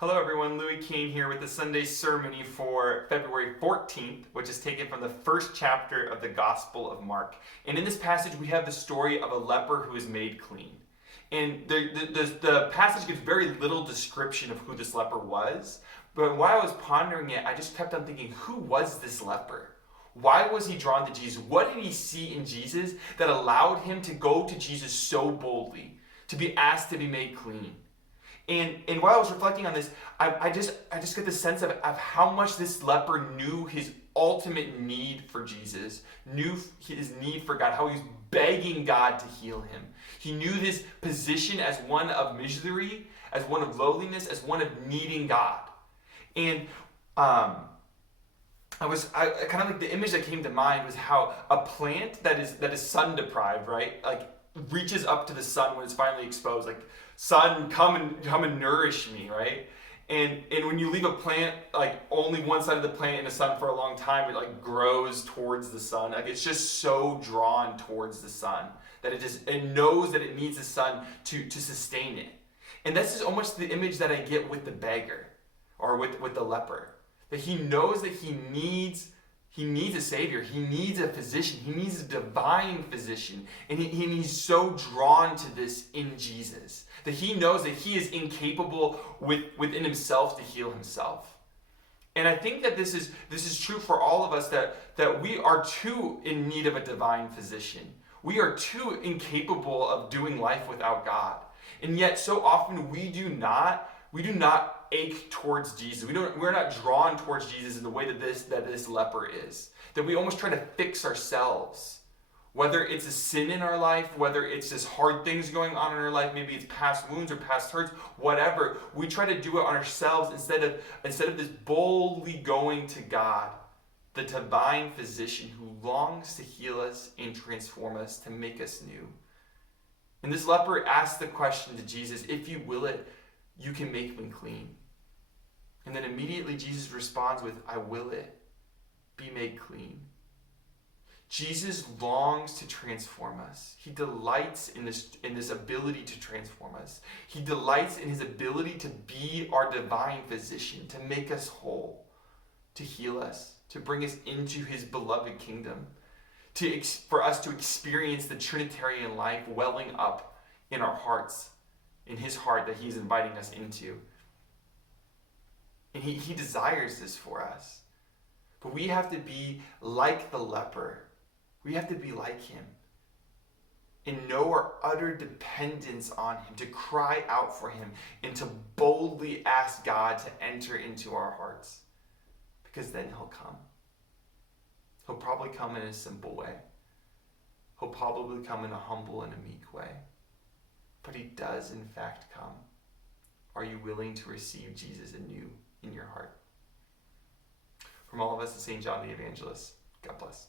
Hello everyone, Louis Kane here with the Sunday SerMini for February 14th, which is taken from the first chapter of the Gospel of Mark. And in this passage we have the story of a leper who is made clean. And the passage gives very little description of who this leper was, but while I was pondering it, I just kept on thinking, who was this leper? Why was he drawn to Jesus? What did he see in Jesus that allowed him to go to Jesus so boldly, to be asked to be made clean? And while I was reflecting on this, I just get the sense of how much this leper knew his ultimate need for Jesus, knew his need for God, how he was begging God to heal him. He knew his position as one of misery, as one of lowliness, as one of needing God. And I kind of like the image that came to mind was how a plant that is sun deprived, right? Like reaches up to the sun when it's finally exposed, like sun, come and nourish me, right? And when you leave a plant like only one side of the plant in the sun for a long time, it like grows towards the sun. Like it's just so drawn towards the sun that it knows that it needs the sun to sustain it. And this is almost the image that I get with the beggar or with the leper. That he knows that he needs a savior. He needs a physician. He needs a divine physician. And he's so drawn to this in Jesus. That he knows that he is incapable within himself to heal himself. And I think that this is true for all of us, that we are too in need of a divine physician. We are too incapable of doing life without God. And yet so often we do not ache towards Jesus. We're not drawn towards Jesus in the way that this leper is. That we almost try to fix ourselves. Whether it's a sin in our life, whether it's just hard things going on in our life, maybe it's past wounds or past hurts, whatever, we try to do it on ourselves instead of this boldly going to God, the divine physician who longs to heal us and transform us, to make us new. And this leper asked the question to Jesus, if you will it, you can make me clean. And then immediately Jesus responds with, I will it, be made clean. Jesus longs to transform us. He delights in this ability to transform us. He delights in his ability to be our divine physician, to make us whole, to heal us, to bring us into his beloved kingdom, for us to experience the Trinitarian life welling up in our hearts, in his heart that he's inviting us into. And he desires this for us. But we have to be like the leper. We have to be like him and know our utter dependence on him, to cry out for him and to boldly ask God to enter into our hearts. Because then he'll come. He'll probably come in a simple way. He'll probably come in a humble and a meek way. But he does in fact come. Are you willing to receive Jesus anew in your heart? From all of us at St. John the Evangelist, God bless.